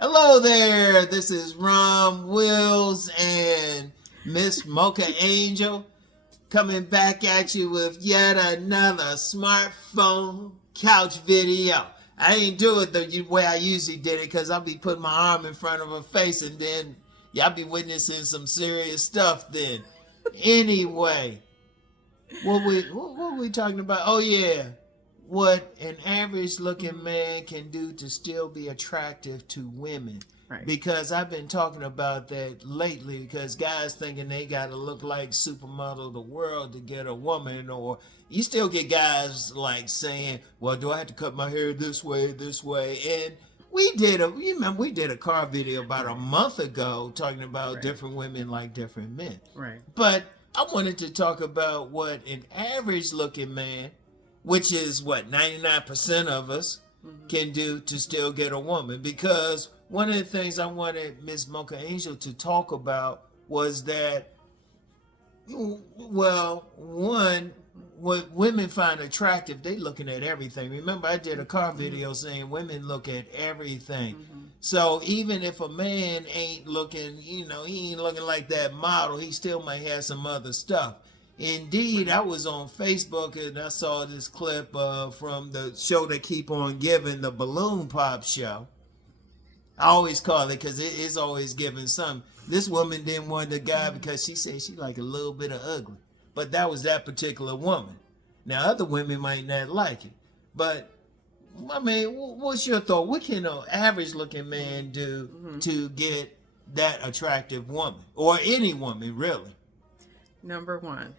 Hello there, this is RomWills and Miss Mocha Angel coming back at you with yet another smartphone couch video. I ain't do it the way I usually did it because I'll be putting my arm in front of her face and then y'all be witnessing some serious stuff then. Anyway, what were we talking about? Oh yeah. What an average looking man can do to still be attractive to women. Right. Because I've been talking about that lately because guys thinking they got to look like supermodel of the world to get a woman, or you still get guys like saying, well, do I have to cut my hair this way? And we did a car video about a month ago talking about different women like different men. Right. But I wanted to talk about what an average looking man, which is what 99% of us can do to still get a woman. Because one of the things I wanted Miss Mocha Angel to talk about was that, well, one, what women find attractive, they looking at everything. Remember, I did a car video saying women look at everything. So even if a man ain't looking, he ain't looking like that model, he still might have some other stuff. Indeed, I was on Facebook and I saw this clip from the show they keep on giving, the Balloon Pop show. I always call it because it is always giving something. This woman didn't want the guy because she said she like a little bit of ugly. But that was that particular woman. Now, other women might not like it. But, I mean, what's your thought? What can an average looking man do to get that attractive woman? Or any woman, really? Number one,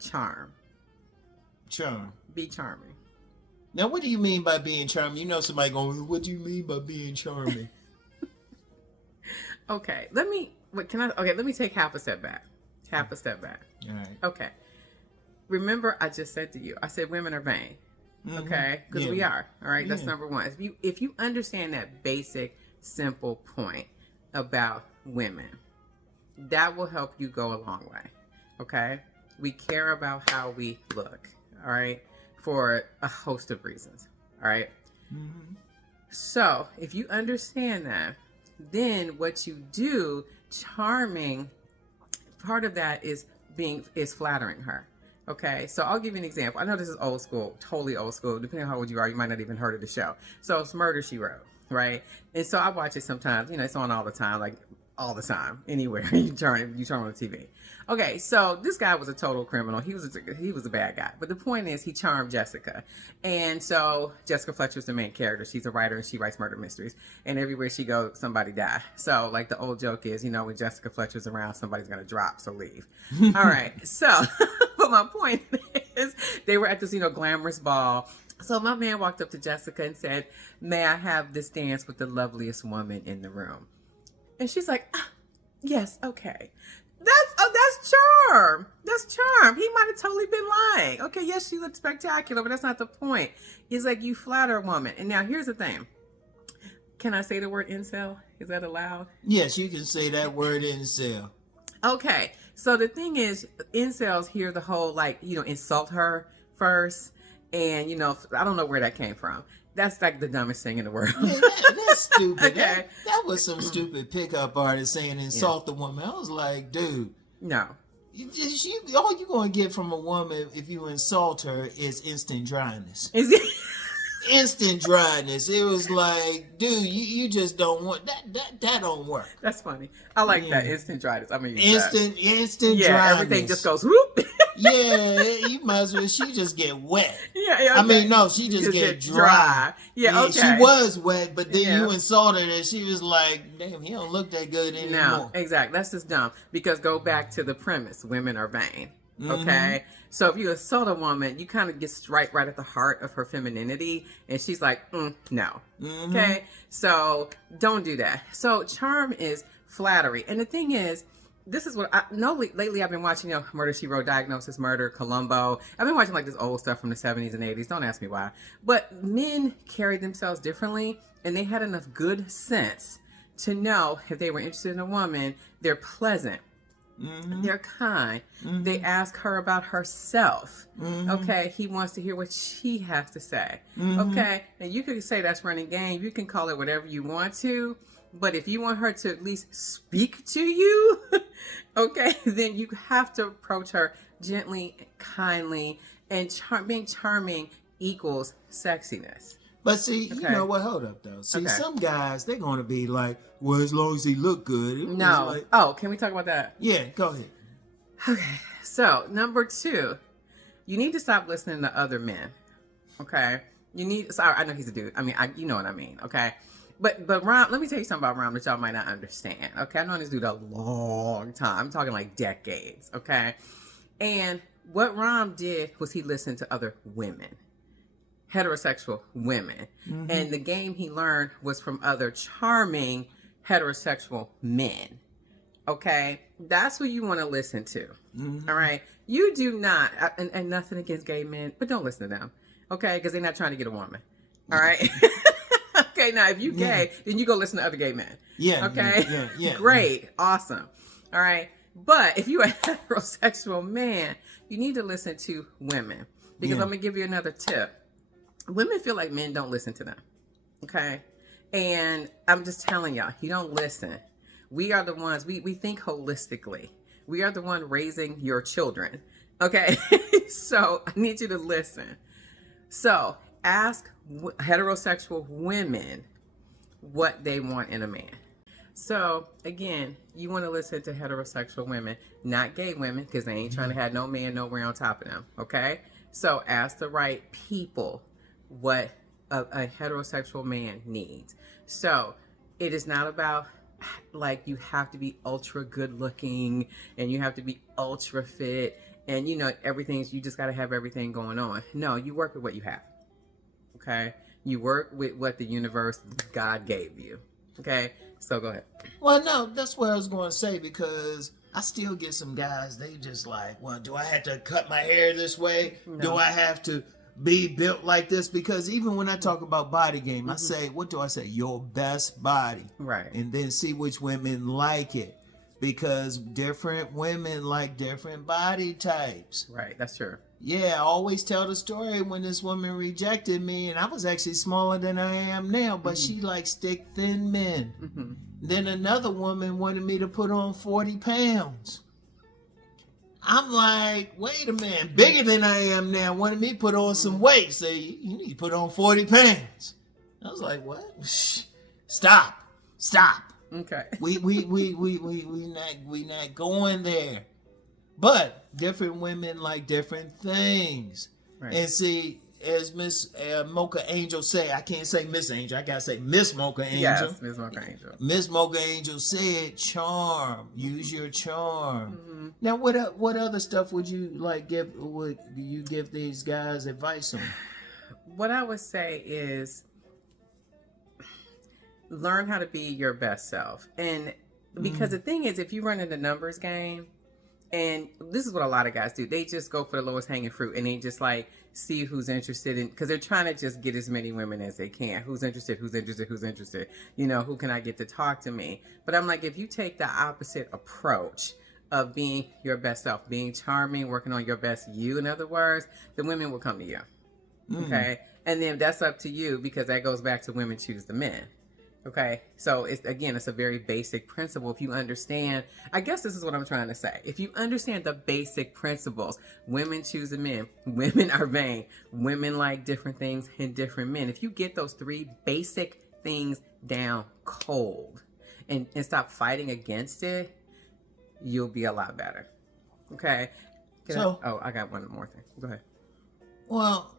charm. Charm. Be charming. Now, what do you mean by being charming? You know somebody going, what do you mean by being charming? Okay, let me take half a step back. All right. Okay. Remember, I just said to you, I said women are vain. Okay? Because we are. All right? That's number one. If you understand that basic, simple point about women, that will help you go a long way. Okay? We care about how we look. All right? For a host of reasons. All right? So, if you understand that, then what you do, charming, part of that is flattering her. Okay, so I'll give you an example. I know this is old school, totally old school. Depending on how old you are, you might not even heard of the show. So it's Murder, She Wrote, right? And so I watch it sometimes. It's on all the time, anywhere you turn on the TV. Okay, so this guy was a total criminal. He was a bad guy. But the point is, he charmed Jessica. And so Jessica Fletcher's the main character. She's a writer and she writes murder mysteries. And everywhere she goes, somebody dies. So like the old joke is, when Jessica Fletcher's around, somebody's going to drop, so leave. All right, so, but my point is, they were at this, glamorous ball. So my man walked up to Jessica and said, may I have this dance with the loveliest woman in the room? And she's like, yes, okay. That's charm. That's charm. He might have totally been lying. Okay, yes, she looked spectacular, but that's not the point. He's like, you flatter a woman. And now here's the thing. Can I say the word incel? Is that allowed? Yes, you can say that word incel. Okay, so the thing is, incels hear the whole, insult her first. And, I don't know where that came from. That's like the dumbest thing in the world. Yeah, that's stupid. Okay. That was some stupid pickup artist saying insult the woman. I was like, dude. No. All you're going to get from a woman if you insult her is instant dryness. Is it? Instant dryness. It was like, dude, you just don't want that don't work. That's funny. I like that instant dryness. I mean, instant dryness. Everything just goes whoop. Yeah, you might as well. She just get wet. Yeah, okay. I mean, no, she just get dry. Yeah, okay. She was wet, but then you insulted her. She was like, "Damn, he don't look that good anymore." No, exactly. That's just dumb. Because go back to the premise: women are vain. Okay, so if you insult a woman, you kind of get right at the heart of her femininity, and she's like, no. Okay, so don't do that. So charm is flattery, and the thing is, this is what I know. Lately, I've been watching, Murder, She Wrote, Diagnosis Murder, Columbo. I've been watching this old stuff from the 70s and 80s. Don't ask me why. But men carry themselves differently, and they had enough good sense to know if they were interested in a woman, they're pleasant. They're kind. They ask her about herself. Okay, he wants to hear what she has to say. Okay, and you could say that's running game. You can call it whatever you want to. But if you want her to at least speak to you, okay, then you have to approach her gently, kindly, and being charming equals sexiness. But see, you know what? Hold up, though. See, some guys, they're going to be like, well, as long as he look good. No. Like, oh, can we talk about that? Yeah, go ahead. Okay. So, number 2, you need to stop listening to other men. Okay? You need, sorry, I know he's a dude. I mean, you know what I mean. Okay? But Rom, let me tell you something about Rom that y'all might not understand. Okay? I've known this dude a long time. I'm talking like decades. Okay? And what Rom did was he listened to other women. Heterosexual women. Mm-hmm. And the game he learned was from other charming heterosexual men. Okay? That's who you want to listen to. Mm-hmm. All right? You do not, and nothing against gay men, but don't listen to them. Okay? Because they're not trying to get a woman. All right? Okay, now if you gay, then you go listen to other gay men. Yeah. Okay? Yeah. Great. Awesome. All right? But if you're a heterosexual man, you need to listen to women. Because I'm going to give you another tip. Women feel like men don't listen to them. Okay? And I'm just telling y'all, you don't listen. We are the ones, we think holistically. We are the one raising your children. Okay? So I need you to listen. So ask heterosexual women what they want in a man. So again, you want to listen to heterosexual women, not gay women, because they ain't trying to have no man nowhere on top of them. Okay? So ask the right people what a heterosexual man needs. So it is not about like you have to be ultra good looking and you have to be ultra fit and you know you just got to have everything going on. No, you work with what you have. Okay? You work with what the universe, God gave you. Okay? So go ahead. Well, no, that's what I was going to say, because I still get some guys, they just like, well, do I have to cut my hair this way? No. Do I have to be built like this? Because even when I talk about body game, I say, what do I say? Your best body. Right. And then see which women like it. Because different women like different body types. Right, that's true. Yeah, I always tell the story when this woman rejected me, and I was actually smaller than I am now, but she likes thick, thin men. Mm-hmm. Then another woman wanted me to put on 40 pounds. I'm like, wait a minute, bigger than I am now, wanted me to put on some weight. Say, you need to put on 40 pounds. I was like, what? Stop. Okay. We not going there. But different women like different things. Right. And see, as Miss Mocha Angel say, I can't say Miss Angel, I gotta say Miss Mocha Angel. Yes, Miss Mocha Angel. Miss Mocha Angel said, charm. Use your charm. Mm-hmm. Now, what other stuff would you like would you give these guys advice on? What I would say is learn how to be your best self. And because the thing is, if you run in the numbers game, and this is what a lot of guys do, they just go for the lowest hanging fruit and they just like see who's interested in, because they're trying to just get as many women as they can. Who's interested? You know, who can I get to talk to me? But I'm like, if you take the opposite approach of being your best self, being charming, working on your best you, in other words, the women will come to you. Okay? And then that's up to you, because that goes back to women choose the men. Okay, so it's a very basic principle. If you understand, I guess this is what I'm trying to say. If you understand the basic principles, women choose the men, women are vain, women like different things in different men. If you get those 3 basic things down cold and stop fighting against it, you'll be a lot better. Okay. I got one more thing. Go ahead. Well,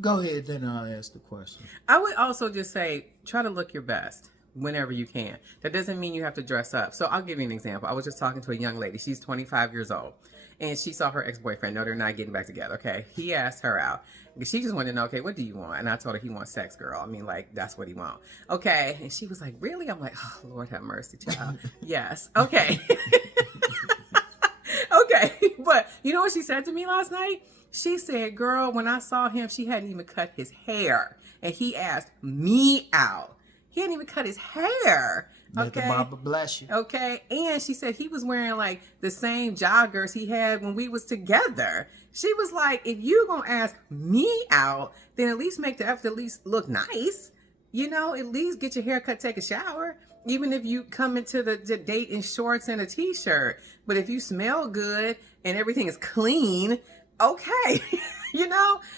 go ahead, then I'll ask the question. I would also just say, try to look your best whenever you can. That doesn't mean you have to dress up. So I'll give you an example. I was just talking to a young lady. She's 25 years old. And she saw her ex-boyfriend. No, they're not getting back together, okay? He asked her out. She just wanted to know, okay, what do you want? And I told her he wants sex, girl. I mean, like, that's what he wants. Okay. And she was like, really? I'm like, oh, Lord have mercy, child. Yes. Okay. Okay. But you know what she said to me last night? She said, girl, when I saw him, she hadn't even cut his hair. And he asked me out. He hadn't even cut his hair. Okay. Let the Baba bless you. Okay. And she said he was wearing like the same joggers he had when we was together. She was like, if you're going to ask me out, then at least make the effort to at least look nice. at least get your hair cut, take a shower. Even if you come into the date in shorts and a t-shirt. But if you smell good and everything is clean, okay.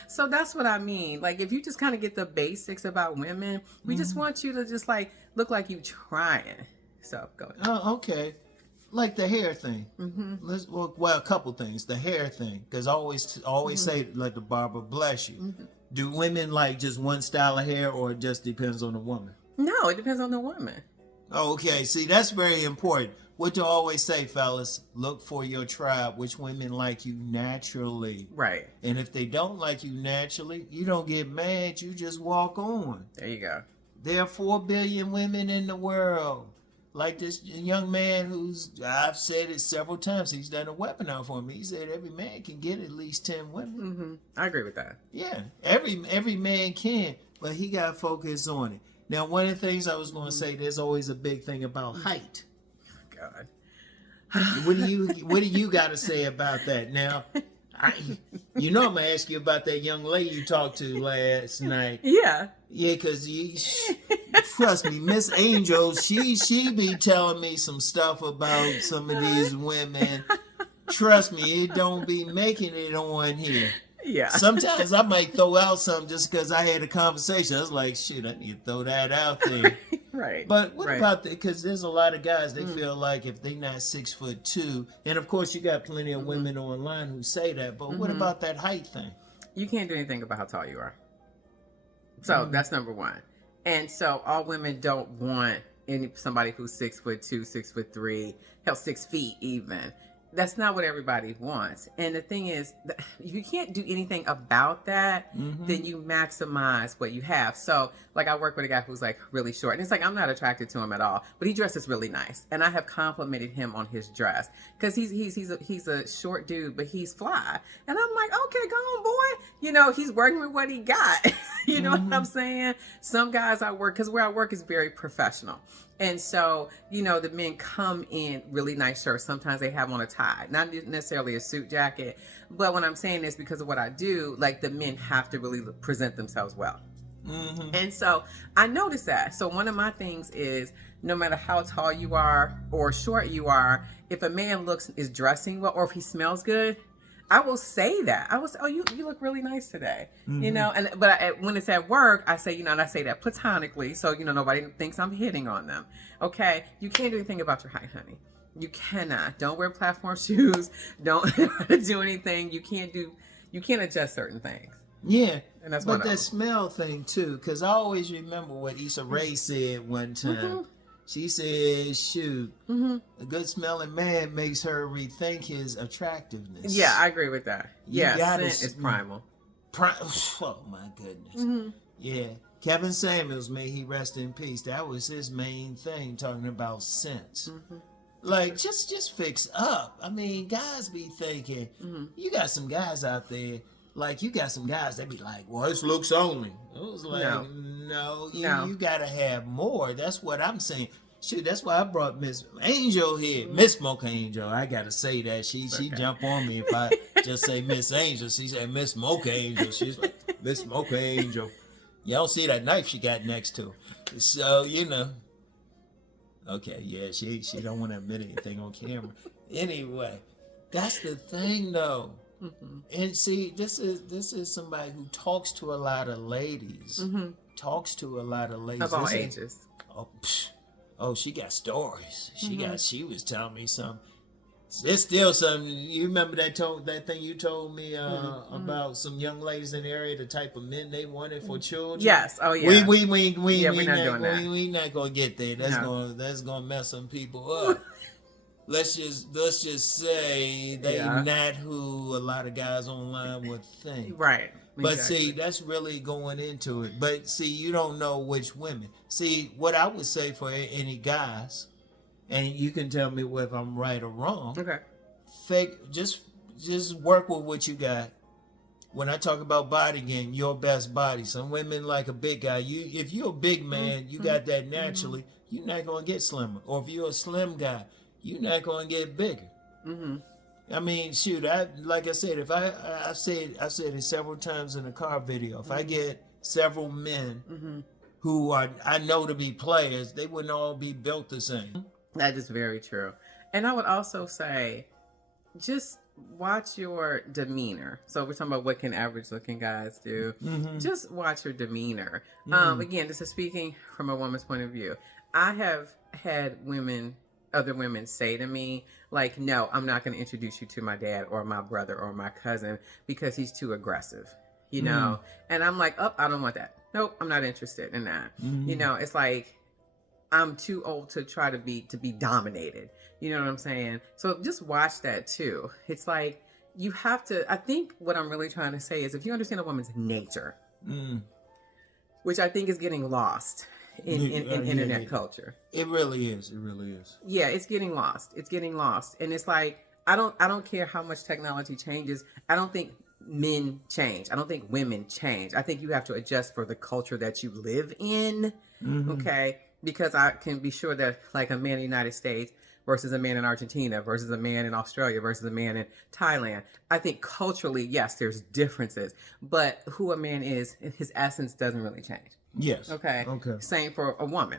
So that's what I mean. Like, if you just kind of get the basics about women, we just want you to just like look like you trying. So go ahead. Oh, okay. Like the hair thing. Well, a couple things. The hair thing, because I always say, let the barber bless you. Do women like just one style of hair, or it just depends on the woman? No, it depends on the woman. Okay, see, that's very important. What do I always say, fellas? Look for your tribe, which women like you naturally. Right. And if they don't like you naturally, you don't get mad. You just walk on. There you go. There are 4 billion women in the world. Like this young man I've said it several times, he's done a webinar for me. He said every man can get at least 10 women. I agree with that. Yeah, every man can, but he got to focus on it. Now, one of the things I was going to say, there's always a big thing about height. God. What do you got to say about that? Now, I'm going to ask you about that young lady you talked to last night. Yeah. Yeah, because trust me, Miss Angel, she be telling me some stuff about some of these women. Trust me, it don't be making it on here. Yeah. Sometimes I might throw out something just because I had a conversation. I was like, shoot, I need to throw that out there. Right. But what about because there's a lot of guys, they feel like if they're not 6'2", and of course you got plenty of women online who say that, but what about that height thing? You can't do anything about how tall you are. So that's number one. And so all women don't want somebody who's 6'2", 6'3", hell, 6 feet even. That's not what everybody wants. And the thing is, if you can't do anything about that, then you maximize what you have. So, like, I work with a guy who's like really short, and it's like I'm not attracted to him at all, but he dresses really nice, and I have complimented him on his dress because he's a short dude, but he's fly, and I'm like, okay, go on, boy. He's working with what he got. You know what I'm saying? Some guys because where I work is very professional. And so, the men come in really nice shirts. Sometimes they have on a tie, not necessarily a suit jacket. But what I'm saying is because of what I do, like the men have to really present themselves well. And so I noticed that. So one of my things is no matter how tall you are or short you are, if a man is dressing well or if he smells good, I will say that. I will say, oh, you look really nice today. But when it's at work, I say, and I say that platonically, so, nobody thinks I'm hitting on them. Okay? You can't do anything about your height, honey. You cannot. Don't wear platform shoes. Don't do anything. You can't adjust certain things. Yeah. And that's but that smell thing, too, because I always remember what Issa Rae said one time. She said, shoot, a good smelling man makes her rethink his attractiveness. Yeah, I agree with that. Scent is primal. Oh, my goodness. Yeah. Kevin Samuels, may he rest in peace. That was his main thing, talking about scents. Like, just fix up. I mean, guys be thinking, you got some guys out there, like, you got some guys that be like, well, it's looks only. It was like, no, you got to have more. That's what I'm saying. Shoot, that's why I brought Miss Angel here. Miss Mocha Angel. I got to say that. She jump on me if I just say Miss Angel. She said Miss Mocha Angel. She's like, Miss Mocha Angel. You don't see that knife she got next to her. So, Okay, yeah, she don't want to admit anything on camera. Anyway, that's the thing, though. And see, this is somebody who talks to a lot of ladies. Talks to a lot of ladies of all ages. Oh, she got stories. She was telling me something. There's still something. You remember that thing you told me about some young ladies in the area, the type of men they wanted for children? Yes. Oh yeah. We're not doing that. We're not gonna get there. That's gonna mess some people up. Let's just say they're not who a lot of guys online would think. Right. But see, that's really going into it. But see, you don't know which women. See, what I would say for any guys, and you can tell me if I'm right or wrong. Okay. Just work with what you got. When I talk about body game, your best body. Some women like a big guy. If you're a big man, you got that naturally. You're not gonna get slimmer. Or if you're a slim guy, you're not gonna get bigger. I mean, shoot. Like I said, if I said it several times in a car video. If I get several men who are I know to be players, they wouldn't all be built the same. That is very true. And I would also say, just watch your demeanor. So we're talking about what can average looking guys do. Just watch your demeanor. Again, this is speaking from a woman's point of view. I have had other women say to me, like, no, I'm not going to introduce you to my dad or my brother or my cousin because he's too aggressive, you know? And I'm like, oh, I don't want that. Nope, I'm not interested in that. You know, it's like, I'm too old to try to be dominated. You know what I'm saying? So just watch that too. It's like, you have to, I think what I'm really trying to say is if you understand a woman's nature, which I think is getting lost in internet culture. It really is. It really is. Yeah, it's getting lost. It's getting lost. And it's like, I don't care how much technology changes. I don't think men change. I don't think women change. I think you have to adjust for the culture that you live in. Okay? Because I can be sure that like a man in the United States versus a man in Argentina versus a man in Australia versus a man in Thailand. I think culturally, yes, there's differences. But who a man is, his essence doesn't really change. Yes. Okay. Same for a woman.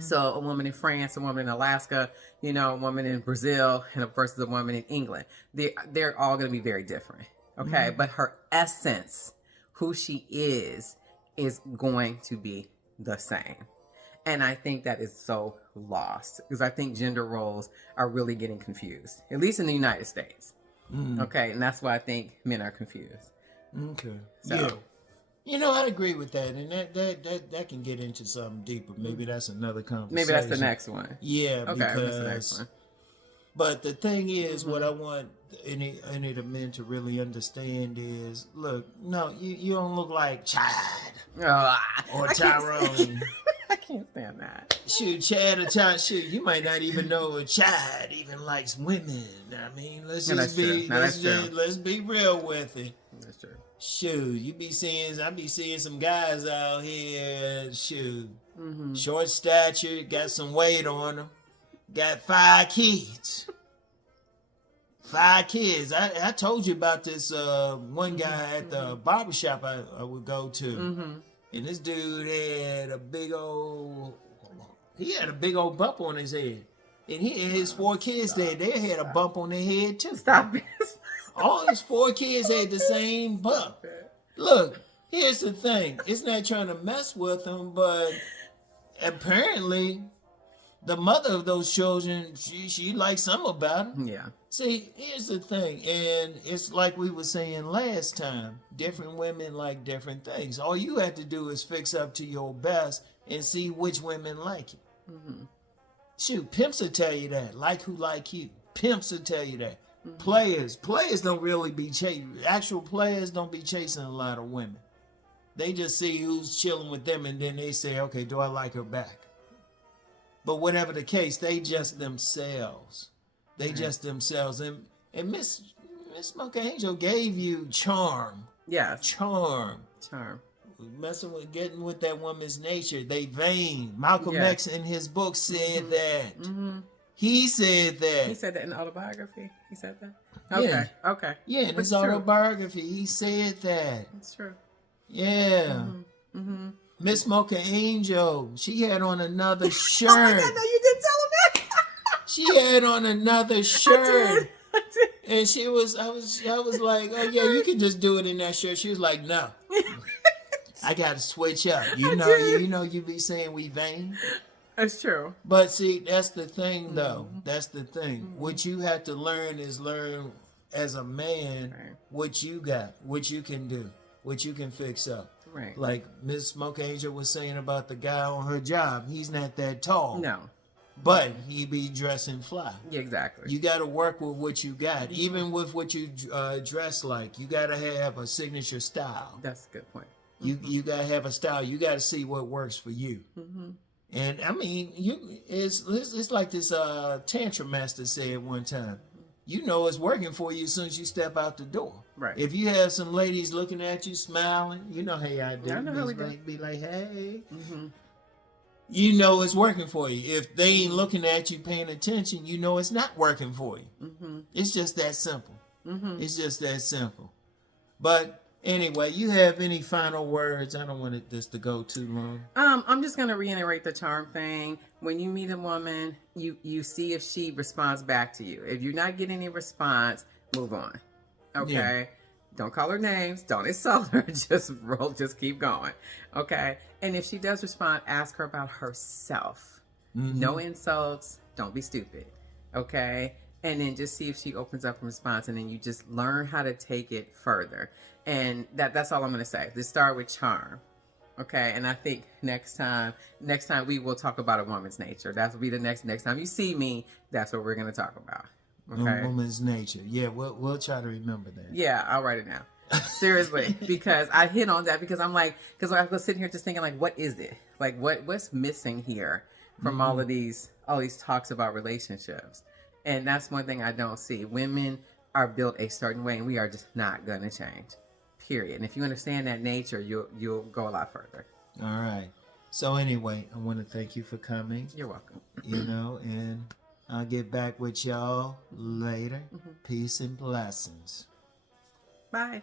So a woman in France, a woman in Alaska, you know, a woman in Brazil, and versus a woman in England. They're all going to be very different. Okay. But her essence, who she is going to be the same. And I think that is so lost because I think gender roles are really getting confused, at least in the United States. Okay. And that's why I think men are confused. Okay. So, yeah. You know, I agree with that. And that can get into something deeper. Maybe that's another conversation. Maybe that's the next one. Yeah. Okay. Because, That's the next one. But the thing is, what I want any of the men to really understand is, look, no, you don't look like Chad or Tyrone. I can't stand that. Shoot, Chad or Chad, shoot, you might not even know if Chad even likes women. I mean, let's be real with it. That's true. Shoot, I be seeing some guys out here, shoot, short stature, got some weight on them, got 5 kids. 5 kids. I told you about this one guy at the barbershop I would go to. And this dude had a big old bump on his head. And his 4 kids they had a bump on their head too. Stop it. All his 4 kids had the same bump. Look, here's the thing. It's not trying to mess with them, but apparently the mother of those children, she likes something about him. Yeah. See, here's the thing, and it's like we were saying last time. Different women like different things. All you have to do is fix up to your best and see which women like it. Shoot, pimps will tell you that. Like who like you. Pimps will tell you that. Players don't really be chasing. Actual players don't be chasing a lot of women. They just see who's chilling with them, and then they say, okay, do I like her back? But whatever the case, they just themselves. They just themselves. And Miss Mocha Angel gave you charm. Yeah. Charm. Messing with, getting with that woman's nature. They vain. Malcolm X in his book said that. He said that. He said that in the autobiography. He said that? Okay. Okay. Yeah, in his autobiography, he said that. It's true. Yeah. Miss Mocha Angel, she had on another shirt. Oh my God, no, you didn't tell him that. She had on another shirt. I did. And I was like, oh yeah, you can just do it in that shirt. She was like, no. I gotta switch up. You know you be saying we vain. That's true. But see, that's the thing though. That's the thing. What you have to learn is as a man what you got, what you can do, what you can fix up. Right. Like Miss Mocha Angel was saying about the guy on her job. He's not that tall. No. But he be dressing fly. Yeah, exactly. You got to work with what you got. Even with what you dress like, you got to have a signature style. That's a good point. You got to have a style. You got to see what works for you. And I mean, it's like this tantrum master said one time. You know it's working for you as soon as you step out the door. Right. If you have some ladies looking at you smiling, you know, hey, I do. I know how we do. Be like, hey. You know it's working for you. If they ain't looking at you paying attention, you know it's not working for you. It's just that simple. It's just that simple. But Anyway, you have any final words? I don't want this to go too long. I'm just gonna reiterate the charm thing. When you meet a woman, you see if she responds back to you. If you're not getting any response, move on. Okay. Yeah. Don't call her names. Don't insult her. Just keep going. Okay. And if she does respond, ask her about herself. Mm-hmm. No insults. Don't be stupid. Okay. And then just see if she opens up a response, and then you just learn how to take it further. And that's all I'm going to say. Just start with charm. Okay. And I think next time we will talk about a woman's nature. That will be the next time you see me. That's what we're going to talk about. Okay. A woman's nature. Yeah. We'll try to remember that. Yeah. I'll write it down. Seriously. Because I hit on that because because I was sitting here just thinking like, what is it? Like what's missing here from all these talks about relationships? And that's one thing I don't see. Women are built a certain way, and we are just not going to change. Period. And if you understand that nature, you'll go a lot further. All right. So anyway, I want to thank you for coming. You're welcome. And I'll get back with y'all later. Mm-hmm. Peace and blessings. Bye.